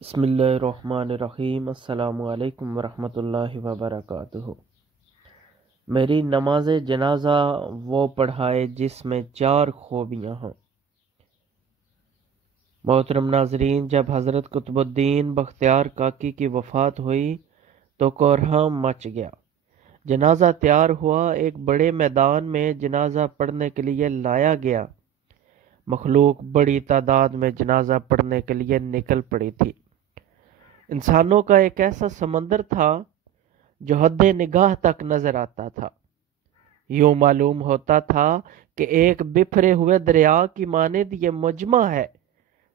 بسم اللہ الرحمن الرحیم۔ السلام علیکم ورحمۃ اللہ وبرکاتہ۔ میری نماز جنازہ وہ پڑھائے جس میں 4 خوبیاں ہوں۔ محترم ناظرین، جب حضرت قطب الدین بختیار کاکی کی وفات ہوئی تو کوہرام مچ گیا۔ جنازہ تیار ہوا، ایک بڑے میدان میں جنازہ پڑھنے کے لیے لایا گیا۔ مخلوق بڑی تعداد میں جنازہ پڑھنے کے لیے نکل پڑی تھی۔ انسانوں کا ایک ایسا سمندر تھا جو حد نگاہ تک نظر آتا تھا۔ یوں معلوم ہوتا تھا کہ ایک بکھرے ہوئے دریا کی مانند یہ مجمع ہے۔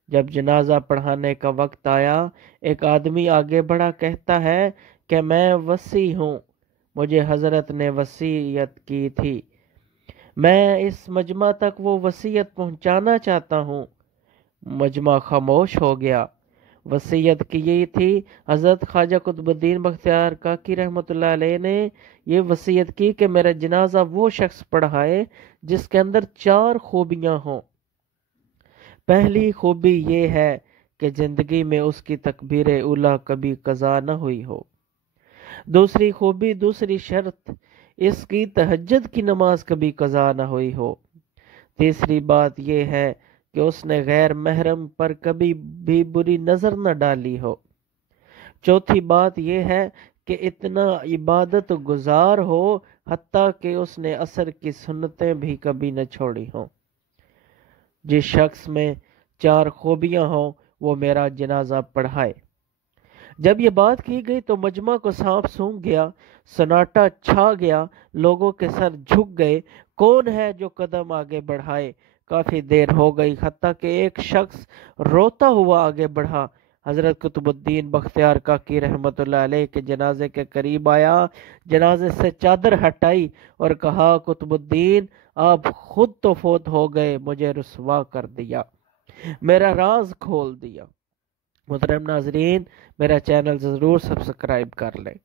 جب جنازہ پڑھانے کا وقت آیا، ایک آدمی آگے بڑھا کہتا ہے کہ میں وصی ہوں، مجھے حضرت نے وصیت کی تھی، میں اس مجمع تک وہ وصیت پہنچانا چاہتا ہوں۔ مجمع خاموش ہو گیا۔ وصیت کی یہ تھی، حضرت خواجہ قطب الدین بختیار کاکی رحمۃ اللہ علیہ نے یہ وصیت کی کہ میرا جنازہ وہ شخص پڑھائے جس کے اندر 4 خوبیاں ہوں۔ پہلی خوبی یہ ہے کہ زندگی میں اس کی تکبیر اولیٰ کبھی قضا نہ ہوئی ہو۔ دوسری خوبی، دوسری شرط، اس کی تہجد کی نماز کبھی قضا نہ ہوئی ہو۔ تیسری بات یہ ہے کہ اس نے غیر محرم پر کبھی بھی بری نظر نہ ڈالی ہو۔ چوتھی بات یہ ہے کہ اتنا عبادت گزار ہو حتیٰ کہ اس نے عصر کی سنتیں بھی کبھی نہ چھوڑی ہوں۔ جس شخص میں 4 خوبیاں ہوں وہ میرا جنازہ پڑھائے۔ جب یہ بات کی گئی تو مجمع کو سانپ سونگھ گیا، سناٹا چھا گیا، لوگوں کے سر جھک گئے۔ کون ہے جو قدم آگے بڑھائے؟ کافی دیر ہو گئی، حتیٰ کہ ایک شخص روتا ہوا آگے بڑھا، حضرت قطب الدین بختیار کاکی رحمۃ اللہ علیہ کے جنازے کے قریب آیا، جنازے سے چادر ہٹائی اور کہا، قطب الدین آپ خود تو فوت ہو گئے، مجھے رسوا کر دیا، میرا راز کھول دیا۔ محترم ناظرین، میرا چینل ضرور سبسکرائب کر لیں۔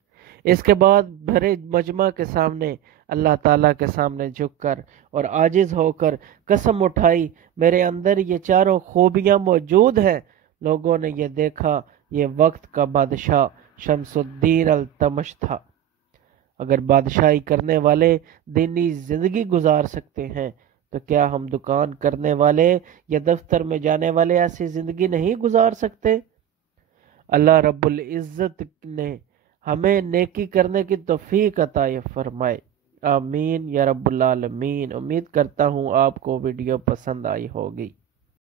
اس کے بعد بھرے مجمع کے سامنے، اللہ تعالیٰ کے سامنے جھک کر اور عاجز ہو کر قسم اٹھائی، میرے اندر یہ 4 خوبیاں موجود ہیں۔ لوگوں نے یہ دیکھا، یہ وقت کا بادشاہ شمس الدین التمش تھا۔ اگر بادشاہی کرنے والے دینی زندگی گزار سکتے ہیں تو کیا ہم دکان کرنے والے یا دفتر میں جانے والے ایسی زندگی نہیں گزار سکتے؟ اللہ رب العزت نے ہمیں نیکی کرنے کی توفیق عطا فرمائے، آمین یا رب العالمین۔ امید کرتا ہوں آپ کو ویڈیو پسند آئی ہوگی۔